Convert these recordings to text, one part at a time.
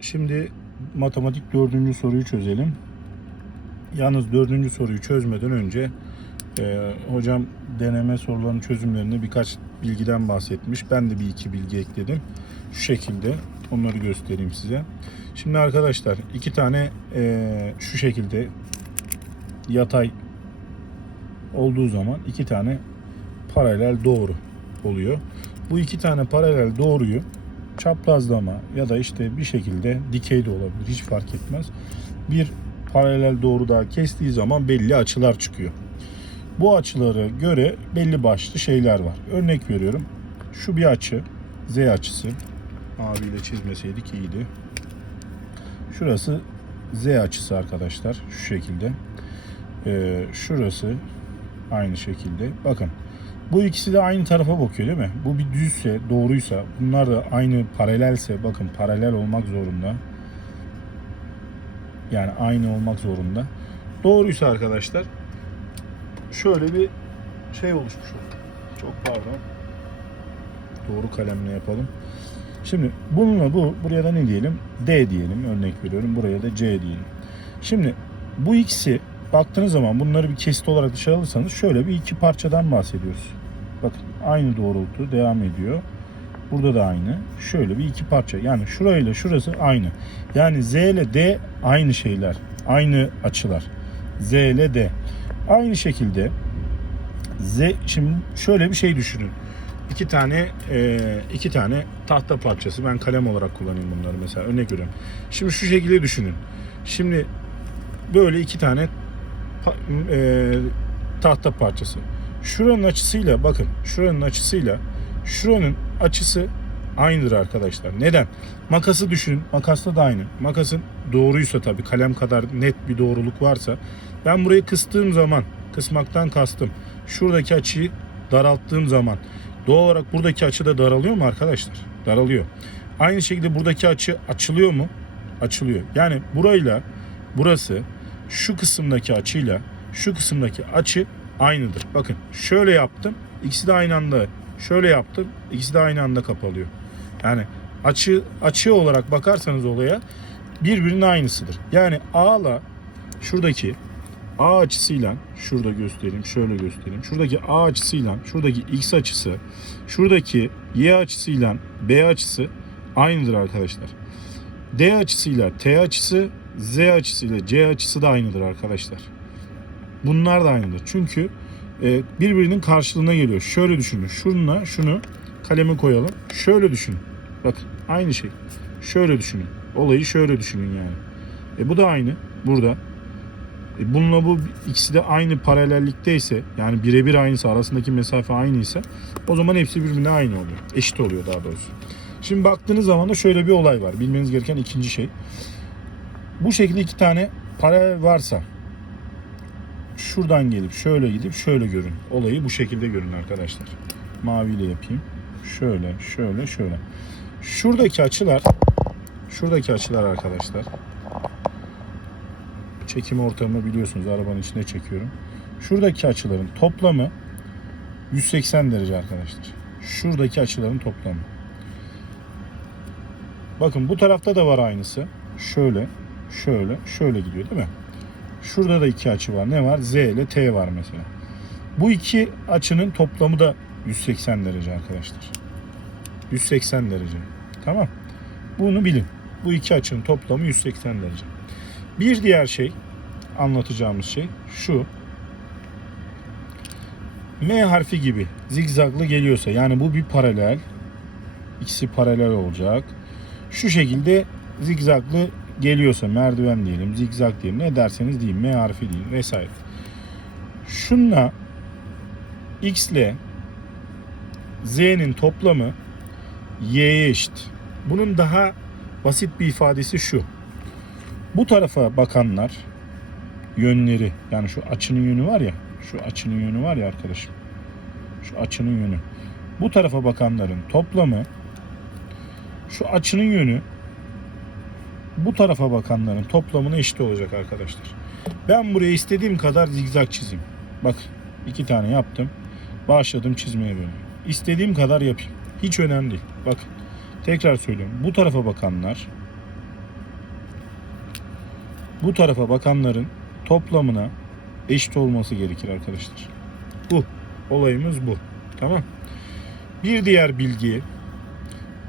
Şimdi matematik dördüncü soruyu çözelim. Yalnız dördüncü soruyu çözmeden önce e, hocam deneme sorularının çözümlerinde birkaç bilgiden bahsetmiş. Ben de bir iki bilgi ekledim. Şu şekilde onları göstereyim size. Şimdi arkadaşlar iki tane e, şu şekilde yatay olduğu zaman iki tane paralel doğru oluyor. Bu iki tane paralel doğruyu çaprazlama ya da işte bir şekilde dikey de olabilir hiç fark etmez. Bir paralel doğru kestiği zaman belli açılar çıkıyor. Bu açılara göre belli başlı şeyler var. Örnek veriyorum. Şu bir açı Z açısı. Maviyle çizmeseydik iyiydi. Şurası Z açısı arkadaşlar. Şu şekilde. Ee, şurası aynı şekilde. Bakın bu ikisi de aynı tarafa bakıyor değil mi? Bu bir düzse, doğruysa, bunlar da aynı paralelse, bakın paralel olmak zorunda. Yani aynı olmak zorunda. Doğruysa arkadaşlar şöyle bir şey oluşmuş oldu. Çok pardon. Doğru kalemle yapalım. Şimdi bununla bu, buraya da ne diyelim? D diyelim örnek veriyorum. Buraya da C diyelim. Şimdi bu ikisi baktığınız zaman bunları bir kesit olarak dışarı alırsanız şöyle bir iki parçadan bahsediyoruz. Bakın aynı doğrultu devam ediyor. Burada da aynı. Şöyle bir iki parça. Yani şurayla şurası aynı. Yani Z ile D aynı şeyler. Aynı açılar. Z ile D. Aynı şekilde Z şimdi şöyle bir şey düşünün. İki tane e, iki tane tahta parçası. Ben kalem olarak kullanayım bunları mesela. Örnek veriyorum. Şimdi şu şekilde düşünün. Şimdi böyle iki tane e, tahta parçası. Şuranın açısıyla bakın şuranın açısıyla şuranın açısı aynıdır arkadaşlar. Neden? Makası düşünün. Makasta da aynı. Makasın doğruysa tabii kalem kadar net bir doğruluk varsa ben burayı kıstığım zaman kısmaktan kastım. Şuradaki açıyı daralttığım zaman doğal olarak buradaki açı da daralıyor mu arkadaşlar? Daralıyor. Aynı şekilde buradaki açı açılıyor mu? Açılıyor. Yani burayla burası şu kısımdaki açıyla şu kısımdaki açı aynıdır. Bakın şöyle yaptım. ikisi de aynı anda. Şöyle yaptım. ikisi de aynı anda kapalıyor. Yani açı açı olarak bakarsanız olaya birbirinin aynısıdır. Yani A'la şuradaki A açısıyla şurada göstereyim, şöyle göstereyim. Şuradaki A açısıyla şuradaki X açısı, şuradaki Y açısıyla B açısı aynıdır arkadaşlar. D açısıyla T açısı, Z açısıyla C açısı da aynıdır arkadaşlar. Bunlar da aynıdır. Çünkü e, birbirinin karşılığına geliyor. Şöyle düşünün. Şununla şunu kaleme koyalım. Şöyle düşünün. Bakın aynı şey. Şöyle düşünün. Olayı şöyle düşünün yani. E, bu da aynı. Burada. E, bununla bu ikisi de aynı paralellikteyse yani birebir aynısı arasındaki mesafe aynıysa o zaman hepsi birbirine aynı oluyor. Eşit oluyor daha doğrusu. Şimdi baktığınız zaman da şöyle bir olay var. Bilmeniz gereken ikinci şey. Bu şekilde iki tane paralel varsa şuradan gelip şöyle gidip şöyle görün. Olayı bu şekilde görün arkadaşlar. Maviyle yapayım. Şöyle, şöyle, şöyle. Şuradaki açılar şuradaki açılar arkadaşlar. Çekim ortamı biliyorsunuz arabanın içine çekiyorum. Şuradaki açıların toplamı 180 derece arkadaşlar. Şuradaki açıların toplamı. Bakın bu tarafta da var aynısı. Şöyle, şöyle, şöyle gidiyor değil mi? Şurada da iki açı var. Ne var? Z ile T var mesela. Bu iki açının toplamı da 180 derece arkadaşlar. 180 derece. Tamam. Bunu bilin. Bu iki açının toplamı 180 derece. Bir diğer şey anlatacağımız şey şu. M harfi gibi zigzaglı geliyorsa yani bu bir paralel. ikisi paralel olacak. Şu şekilde zigzaglı geliyorsa merdiven diyelim, zigzag diyelim ne derseniz deyin M harfi deyin vesaire. Şunla X ile Z'nin toplamı Y'ye eşit. Bunun daha basit bir ifadesi şu. Bu tarafa bakanlar yönleri yani şu açının yönü var ya şu açının yönü var ya arkadaşım şu açının yönü bu tarafa bakanların toplamı şu açının yönü bu tarafa bakanların toplamına eşit olacak arkadaşlar. Ben buraya istediğim kadar zigzag çizeyim. Bak iki tane yaptım. Başladım çizmeye böyle. İstediğim kadar yapayım. Hiç önemli değil. Bak tekrar söylüyorum. Bu tarafa bakanlar bu tarafa bakanların toplamına eşit olması gerekir arkadaşlar. Bu. Olayımız bu. Tamam. Bir diğer bilgi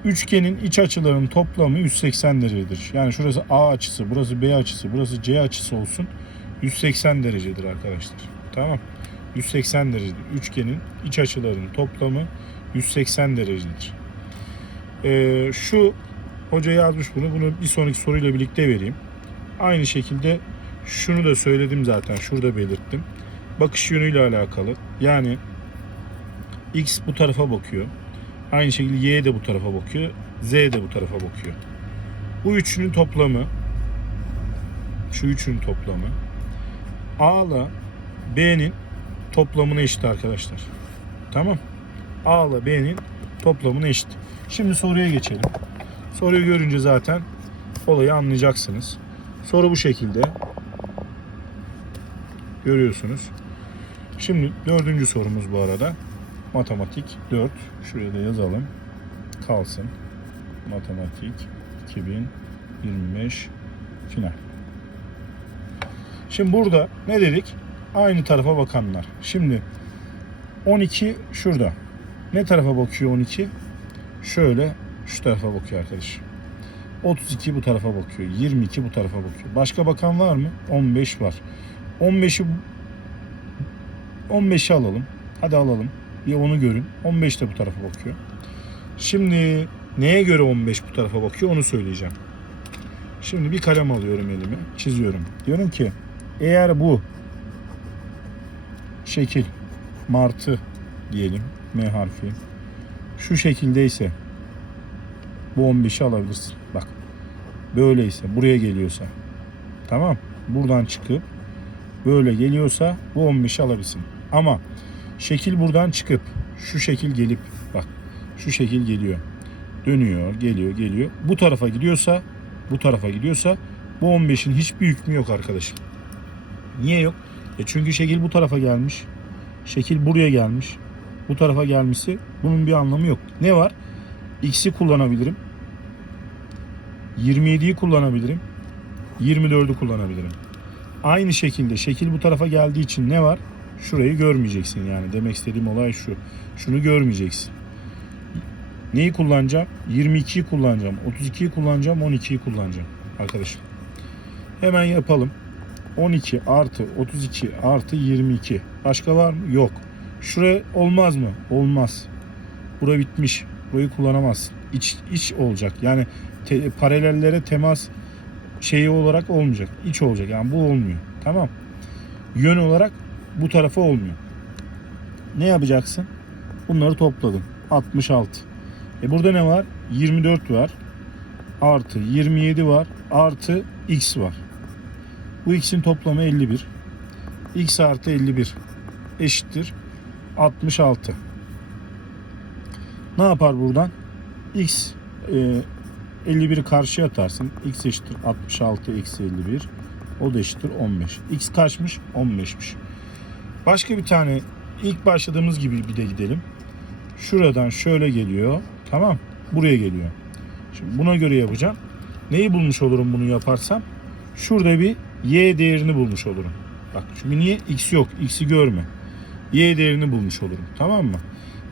üçgenin iç açılarının toplamı 180 derecedir. Yani şurası A açısı, burası B açısı, burası C açısı olsun. 180 derecedir arkadaşlar. Tamam. 180 derecedir. Üçgenin iç açılarının toplamı 180 derecedir. Ee, şu hoca yazmış bunu. Bunu bir sonraki soruyla birlikte vereyim. Aynı şekilde şunu da söyledim zaten. Şurada belirttim. Bakış yönüyle alakalı. Yani X bu tarafa bakıyor. Aynı şekilde Y de bu tarafa bakıyor. Z de bu tarafa bakıyor. Bu üçünün toplamı şu üçünün toplamı A ile B'nin toplamına eşit arkadaşlar. Tamam. A ile B'nin toplamına eşit. Şimdi soruya geçelim. Soruyu görünce zaten olayı anlayacaksınız. Soru bu şekilde. Görüyorsunuz. Şimdi dördüncü sorumuz bu arada. Matematik 4. Şuraya da yazalım. Kalsın. Matematik 2025 final. Şimdi burada ne dedik? Aynı tarafa bakanlar. Şimdi 12 şurada. Ne tarafa bakıyor 12? Şöyle şu tarafa bakıyor arkadaş. 32 bu tarafa bakıyor. 22 bu tarafa bakıyor. Başka bakan var mı? 15 var. 15'i 15'i alalım. Hadi alalım. Bir onu görün. 15 de bu tarafa bakıyor. Şimdi neye göre 15 bu tarafa bakıyor onu söyleyeceğim. Şimdi bir kalem alıyorum elime. Çiziyorum. Diyorum ki eğer bu şekil martı diyelim M harfi şu şekildeyse bu 15'i alabilirsin. Bak. Böyleyse buraya geliyorsa tamam buradan çıkıp böyle geliyorsa bu 15'i alabilirsin. Ama şekil buradan çıkıp şu şekil gelip bak şu şekil geliyor. Dönüyor, geliyor, geliyor. Bu tarafa gidiyorsa, bu tarafa gidiyorsa bu 15'in hiçbir hükmü yok arkadaşım. Niye yok? E çünkü şekil bu tarafa gelmiş. Şekil buraya gelmiş. Bu tarafa gelmişse bunun bir anlamı yok. Ne var? X'i kullanabilirim. 27'yi kullanabilirim. 24'ü kullanabilirim. Aynı şekilde şekil bu tarafa geldiği için ne var? Şurayı görmeyeceksin yani. Demek istediğim olay şu. Şunu görmeyeceksin. Neyi kullanacağım? 22'yi kullanacağım. 32'yi kullanacağım. 12'yi kullanacağım. Arkadaşım. Hemen yapalım. 12 artı 32 artı 22. Başka var mı? Yok. Şuraya olmaz mı? Olmaz. Bura bitmiş. Burayı kullanamazsın. İç, iç olacak. Yani te- paralellere temas şeyi olarak olmayacak. İç olacak. Yani bu olmuyor. Tamam. Yön olarak bu tarafa olmuyor. Ne yapacaksın? Bunları topladın. 66. E burada ne var? 24 var. Artı 27 var. Artı x var. Bu x'in toplamı 51. x artı 51 eşittir 66. Ne yapar buradan? x e, 51'i karşıya atarsın. x eşittir 66 eksi 51. O da eşittir 15. x kaçmış? 15'miş. Başka bir tane ilk başladığımız gibi bir de gidelim. Şuradan şöyle geliyor. Tamam. Buraya geliyor. Şimdi buna göre yapacağım. Neyi bulmuş olurum bunu yaparsam? Şurada bir y değerini bulmuş olurum. Bak çünkü niye x yok? X'i görme. Y değerini bulmuş olurum. Tamam mı?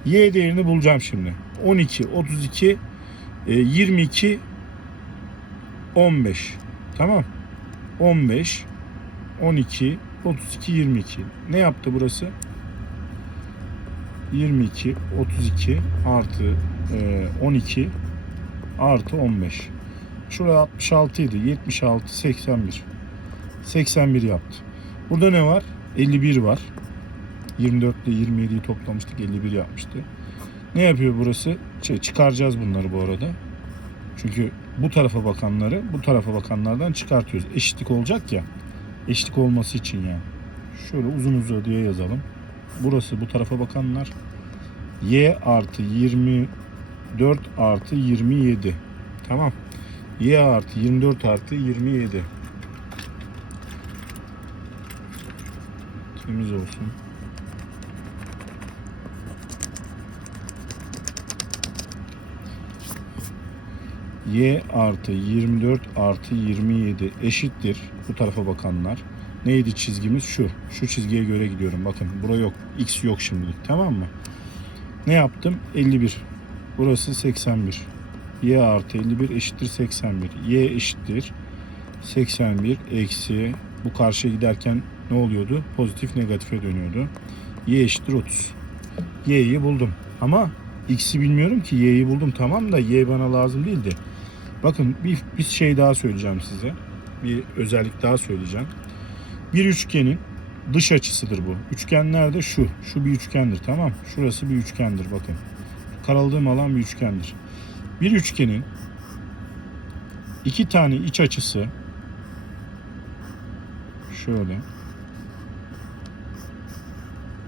Y değerini bulacağım şimdi. 12, 32, e, 22, 15. Tamam. 15, 12, 32, 22. Ne yaptı burası? 22, 32 artı e, 12 artı 15. Şurada 66 idi. 76, 81. 81 yaptı. Burada ne var? 51 var. 24 ile 27'yi toplamıştık. 51 yapmıştı. Ne yapıyor burası? Şey, çıkaracağız bunları bu arada. Çünkü bu tarafa bakanları bu tarafa bakanlardan çıkartıyoruz. Eşitlik olacak ya. Eşitlik olması için yani. Şöyle uzun uzadıya yazalım. Burası bu tarafa bakanlar. Y artı 24 artı 27. Tamam. Y artı 24 artı 27. Temiz olsun. y artı 24 artı 27 eşittir. Bu tarafa bakanlar. Neydi çizgimiz? Şu. Şu çizgiye göre gidiyorum. Bakın bura yok. X yok şimdilik. Tamam mı? Ne yaptım? 51. Burası 81. Y artı 51 eşittir 81. Y eşittir 81 eksi bu karşıya giderken ne oluyordu? Pozitif negatife dönüyordu. Y eşittir 30. Y'yi buldum. Ama X'i bilmiyorum ki Y'yi buldum tamam da Y bana lazım değildi. Bakın bir, bir şey daha söyleyeceğim size. Bir özellik daha söyleyeceğim. Bir üçgenin dış açısıdır bu. Üçgen nerede? Şu. Şu bir üçgendir tamam. Şurası bir üçgendir bakın. Karaladığım alan bir üçgendir. Bir üçgenin iki tane iç açısı şöyle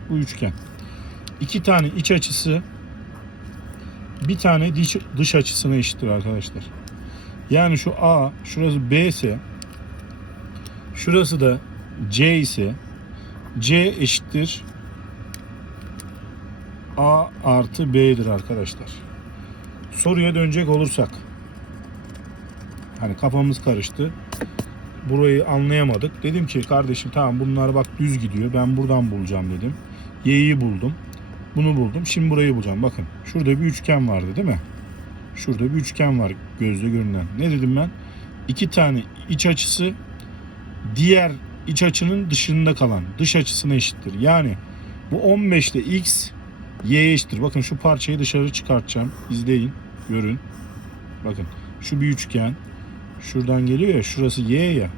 bu üçgen. İki tane iç açısı bir tane dış, dış açısına eşittir arkadaşlar. Yani şu A, şurası B ise şurası da C ise C eşittir A artı B'dir arkadaşlar. Soruya dönecek olursak hani kafamız karıştı. Burayı anlayamadık. Dedim ki kardeşim tamam bunlar bak düz gidiyor. Ben buradan bulacağım dedim. Y'yi buldum. Bunu buldum. Şimdi burayı bulacağım. Bakın şurada bir üçgen vardı değil mi? Şurada bir üçgen var gözle görünen. Ne dedim ben? İki tane iç açısı diğer iç açının dışında kalan dış açısına eşittir. Yani bu 15'te x y'ye eşittir. Bakın şu parçayı dışarı çıkartacağım. İzleyin. Görün. Bakın şu bir üçgen. Şuradan geliyor ya şurası y ya.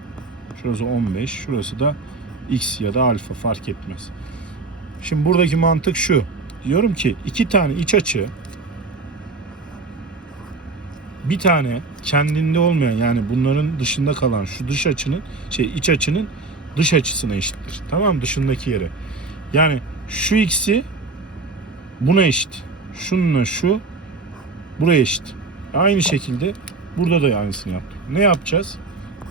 Şurası 15. Şurası da x ya da alfa fark etmez. Şimdi buradaki mantık şu. Diyorum ki iki tane iç açı bir tane kendinde olmayan yani bunların dışında kalan şu dış açının şey iç açının dış açısına eşittir. Tamam? Dışındaki yere. Yani şu x'i buna eşit. Şununla şu buraya eşit. Aynı şekilde burada da aynısını yaptık. Ne yapacağız?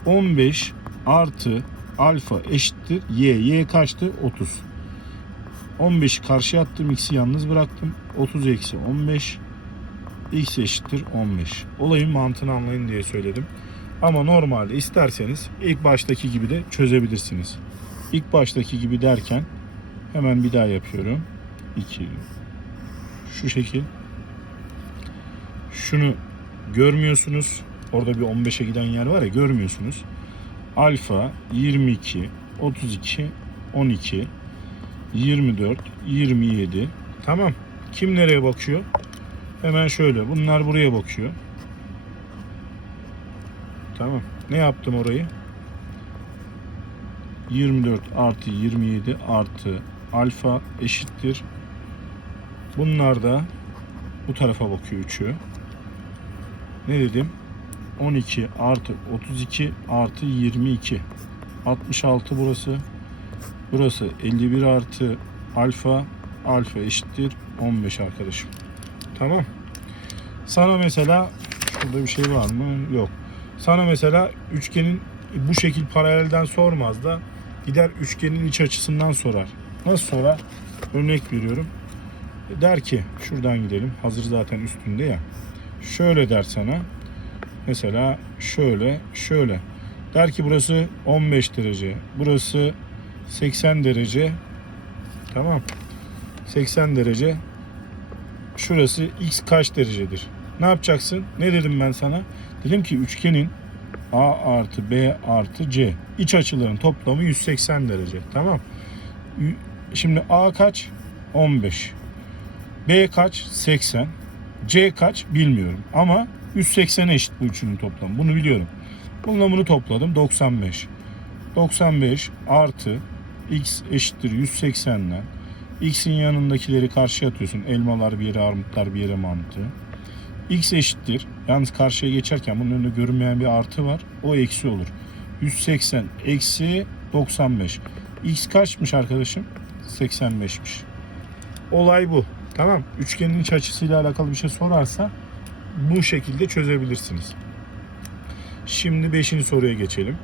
15 artı alfa eşittir y. Y kaçtı? 30. 15'i karşıya attım. X'i yalnız bıraktım. 30 eksi 15 x eşittir 15. Olayın mantığını anlayın diye söyledim. Ama normalde isterseniz ilk baştaki gibi de çözebilirsiniz. İlk baştaki gibi derken hemen bir daha yapıyorum. 2 şu şekil. Şunu görmüyorsunuz. Orada bir 15'e giden yer var ya görmüyorsunuz. Alfa 22, 32, 12, 24, 27. Tamam. Kim nereye bakıyor? Hemen şöyle. Bunlar buraya bakıyor. Tamam. Ne yaptım orayı? 24 artı 27 artı alfa eşittir. Bunlar da bu tarafa bakıyor üçü. Ne dedim? 12 artı 32 artı 22. 66 burası. Burası 51 artı alfa. Alfa eşittir 15 arkadaşım. Tamam. Sana mesela şurada bir şey var mı? Yok. Sana mesela üçgenin bu şekil paralelden sormaz da gider üçgenin iç açısından sorar. Nasıl sorar? Örnek veriyorum. Der ki şuradan gidelim. Hazır zaten üstünde ya. Şöyle der sana. Mesela şöyle, şöyle. Der ki burası 15 derece. Burası 80 derece. Tamam. 80 derece. Şurası x kaç derecedir? Ne yapacaksın? Ne dedim ben sana? Dedim ki üçgenin A artı B artı C iç açıların toplamı 180 derece. Tamam. Şimdi A kaç? 15. B kaç? 80. C kaç? Bilmiyorum. Ama 180 eşit bu üçünün toplamı. Bunu biliyorum. Bununla bunu topladım. 95. 95 artı x eşittir 180'den. X'in yanındakileri karşıya atıyorsun. Elmalar bir yere, armutlar bir yere mantığı. X eşittir. Yalnız karşıya geçerken bunun önünde görünmeyen bir artı var. O eksi olur. 180 eksi 95. X kaçmış arkadaşım? 85'miş. Olay bu. Tamam. Üçgenin iç açısıyla alakalı bir şey sorarsa bu şekilde çözebilirsiniz. Şimdi 5. soruya geçelim.